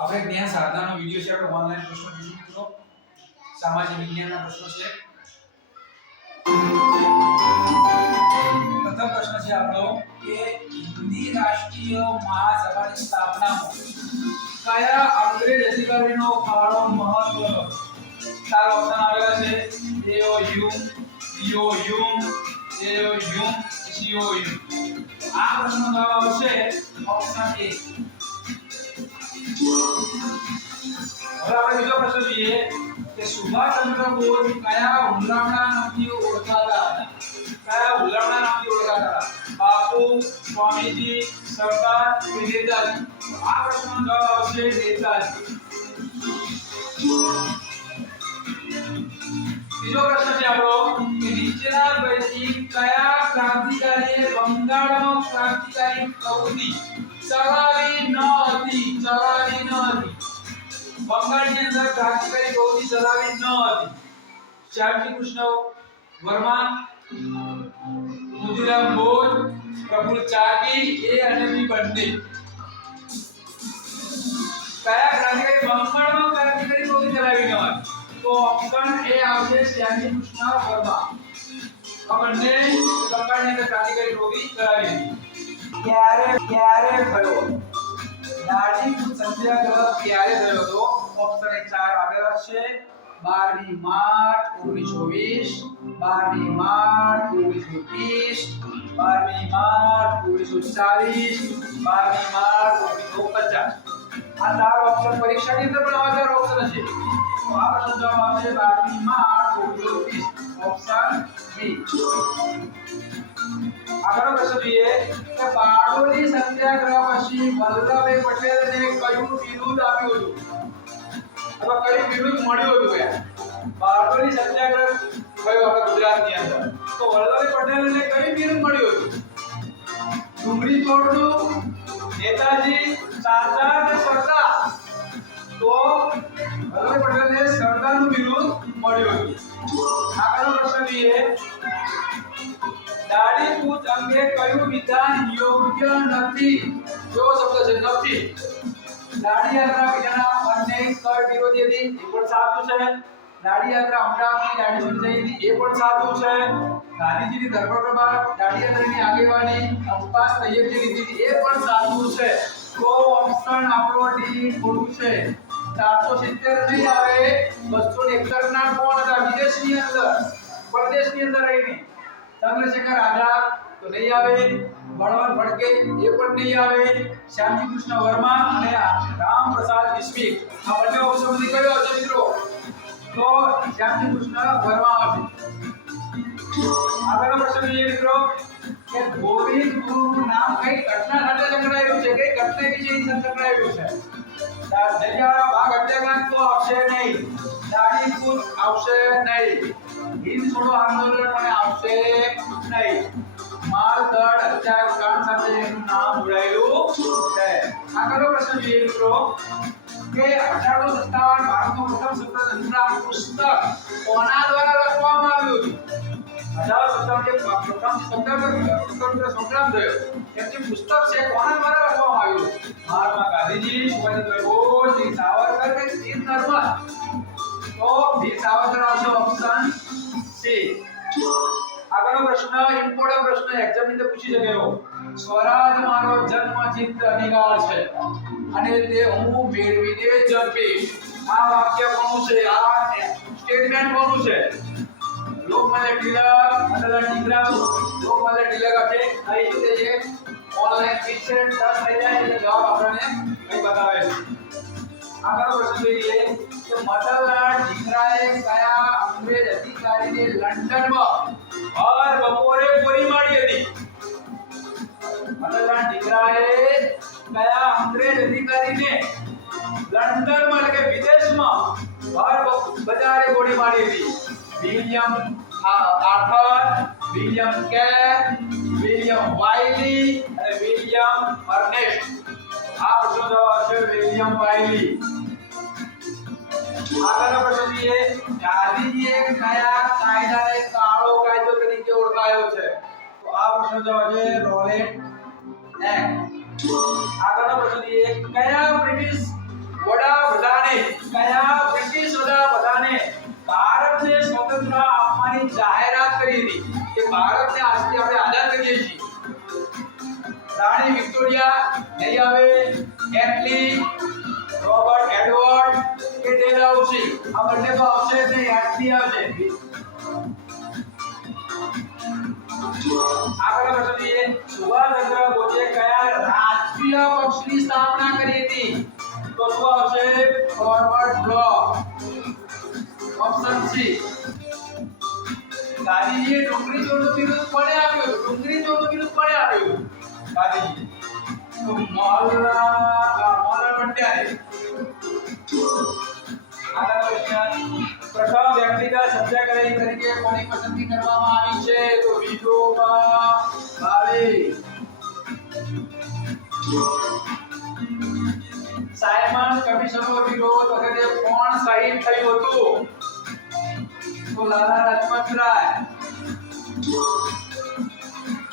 આપણે જ્ઞાન સાધનાનો વિડિયો છે, આપણે ઓનલાઈન પ્રશ્નો જોઈશું મિત્રો સામાજિક વિજ્ઞાનના પ્રશ્નો છે. પ્રથમ પ્રશ્ન છે આપણો કે હિન્દી રાષ્ટ્રીય મહાસભાની સ્થાપનામાં કયા અંગ્રેજ અધિકારીનો ફાળો મહત્વનો ચાર ઓપ્શન આવેલા છે. એઓ યુ બીઓ યુ એઓ યુ સીઓ યુ. આ પ્રશ્નનો જવાબ આવશે ઓપ્શન એ સુભાષચંદ્ર કયા હુલામણા નામથી ઓળખાતા કયા હુલામણા નામથી ઓળખાતા બાપુ, સ્વામીજી, સરદાર કે નેતાજી? આ પ્રશ્નનો જવાબ આવશે નેતાજી. બીજો પ્રશ્ન છે આપણો, કે નીચેના પૈકી કયા ક્રાંતિકારીએ બંગાળમાં ક્રાંતિકારી પ્રવૃત્તિ? ચલાવી ન હતી, ચલાવી ન હતી. બંગાળની અંદર ક્રાંતિકારી પ્રવૃત્તિ ચલાવી ન હતી. શ્યામજી કૃષ્ણ વર્મા ખુદીરામ બોઝ પ્રફુલ ચાકી એ અને બી બંને. કયા ક્રાંતિકારી, બંગાળમાં ક્રાંતિકારી પ્રવૃત્તિ ચલાવી ન હતી? તો ઓપ્શન એ આવશે શ્યામજી કૃષ્ણ વર્મા. બંને બંગાળની અંદર ક્રાંતિકારી પ્રવૃત્તિ ચલાવી હતી. ક્યારે ક્યારે થયો? દાઢી સત્યાગ્રહ ક્યારે થયો હતો. ઓપ્શન એ ચાર આપેલા છે. 12મી માર્ચ 1920 12મી માર્ચ 1930 12મી માર્ચ 1940 12મી માર્ચ 1950 આ ચાર ઓપ્શન પરીક્ષાની અંદર પણ આવા ચાર ઓપ્શન છે તો આ પ્રશ્ન જવાબ આવશે 12મી માર્ચ 1930 ઓપ્શન બી આગળનો પ્રશ્ન જોઈએ કે બારડોલી સત્યાગ્રહ પછી વલ્લભભાઈ પટેલને કયું બિરુદ આપ્યું હતું અથવા કયું બિરુદ મળ્યું હતું યાર બારડોલી સત્યાગ્રહ કયો આપણા ગુજરાતની અંદર તો વલ્લભભાઈ પટેલને કયું બિરુદ મળ્યું હતું ડુંગળી છોડનું નેતાજી ચાચા કે સરદાર તો વલ્લભભાઈ પટેલને સરદારનું બિરુદ મળ્યું હતું આગળનો પ્રશ્ન લઈએ દાઢી પૂછ અંગે કયું વિધાન યોગ્ય નથી? જો શબ્દ છે? નથી. દાઢી યાત્રા વિધાના બંને કર વિરોધી હતી. એ પણ સાચું છે. દાઢી યાત્રા અમદાવાદની દાઢી હતી. એ પણ સાચું છે. ગાંધીજીની ધર્મપ્રભા દાઢી યાત્રાની આગેવાની અબ્બાસ તૈયબજી લીધી એ પણ સાચું છે. તો ઓપ્શન આપણો ડી ખોટું છે. 470 નહીં આવે. 261 ના કોણ હતા? વિદેશની અંદર. પરદેશની અંદર રહીને ચંદ્રશેખર આઝાદ તો નહીં આવે. બળવંત ફડકે એ પણ નહીં આવે. શ્યામજી કૃષ્ણ વર્મા કે ગોવિંદ ગુરુનું નામ કઈ ઘટના સાથે સંકળાયેલું છે? કઈ ઘટના વિશે સંકળાયેલું છે? જગ્યા ભાગ હત્યાકાંડ તો આવશે નહીં દાઢી કૂચ આવશે નહીં હિંદ છોડો આંદોલન પણ આવશે પુસ્તક, કોના દ્વારા આગળનો પ્રશ્ન પ્રશ્ન એક્ઝામ પૂછી શકે સ્વરાજ મારો જન્મસિદ્ધ અધિકાર છે. અને તે હું મેળવીને જપીશ આ વાક્ય કોનું છે? આ સ્ટેટમેન્ટ કોનું છે? લોકમાન્ય તિલક અટલ ટીકરા લોકમાન્ય તિલક છે અહીં રીતે જે ઓનલાઈન ફીચર ટચ થઈ જાય, એટલે જવાબ આપણને અહીં બતાવે છે. આગળનો પ્રશ્ન જોઈએ કે મદનલાલ ઢીંગરાએ કયા અંગ્રેજ અધિકારીને લંડનમાં હર બપોરે ગોળી મારી હતી? મદનલાલ ઢીંગરાએ કયા અંગ્રેજ અધિકારીને લંડનમાં એટલે કે વિદેશમાં હર બજારે ગોળી મારી હતી? વિલિયમ આ- Arthur, William Carey William Wylie અને વિલિયમ અર્નેસ્ટ. આ પ્રશ્નો જવાબ છે વિલિયમ વાઇલી આગળનો પ્રશ્ન જોઈએ, ગાંધીજીએ કયા કાયદાને કાળો કાયદો તરીકે ઓળખાયો છે? તો આ પ્રશ્ન જવાબ છે રોલેટ આગળનો પ્રશ્ન જોઈએ, કયા બ્રિટિશ વડા વડાપ્રધાને, કયા બ્રિટિશ વડા વડાપ્રધાને ભારતને સ્વતંત્ર આપવાની જાહેરાત કરી હતી કે ભારતને આજથી આપણે આઝાદ કરીએ છીએ રાણી વિક્ટોરિયા નહીં આવે એટલી, રોબર્ટ એડવર્ડ કે ડેલ આવશે આ બંને તો આવશે જ નહીં એટલી આવશે. પક્ષની સ્થાપના કરી હતી? તો શું ડુંગળી બિરુદ કોને આપ્યું? ડુંગળી ચોરનું બિરુદ કોને આપ્યું ગાંધીજી તો કમિશનનો વિરોધ વખતે કોણ શહીદ થયું હતું. લાલા લાજપત રાય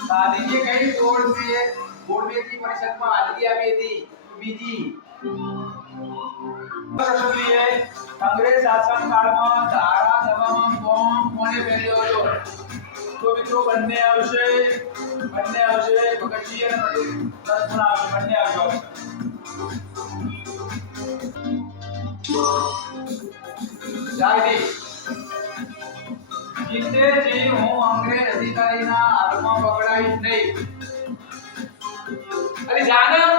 ગાંધીજીએ કઈ બોર્ડ મે બોર્ડ મેથી પરિષદમાં હાજરી આપી હતી બીજી જોઈએ અંગ્રેજ શાસન કાળમાં ધારા સભામાં કોણ કોને પહેર્યો હતો તો મિત્રો બંને આવશે બંને આવશે ભગતસિંહ અને પટેલ દસ પણ આવશે બંને આવશે option. જાગદી જીતેજી હું અંગ્રેજ અધિકારીના હાથમાં પકડાઈશ નહીં. અરે જાનમ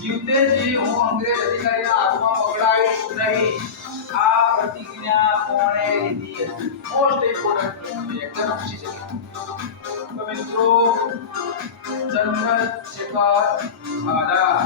જીવતેજી હું અંગ્રેજ અધિકારીના હાથમાં પકડાઈશ નહીં. આ પ્રતિજ્ઞા કોણે લીધી હતી? મોસ્ટ ઇમ્પોર્ટન્ટ એકદમ પૂછી શકે તો મિત્રો ચંદ્રશેખર આઝાદ.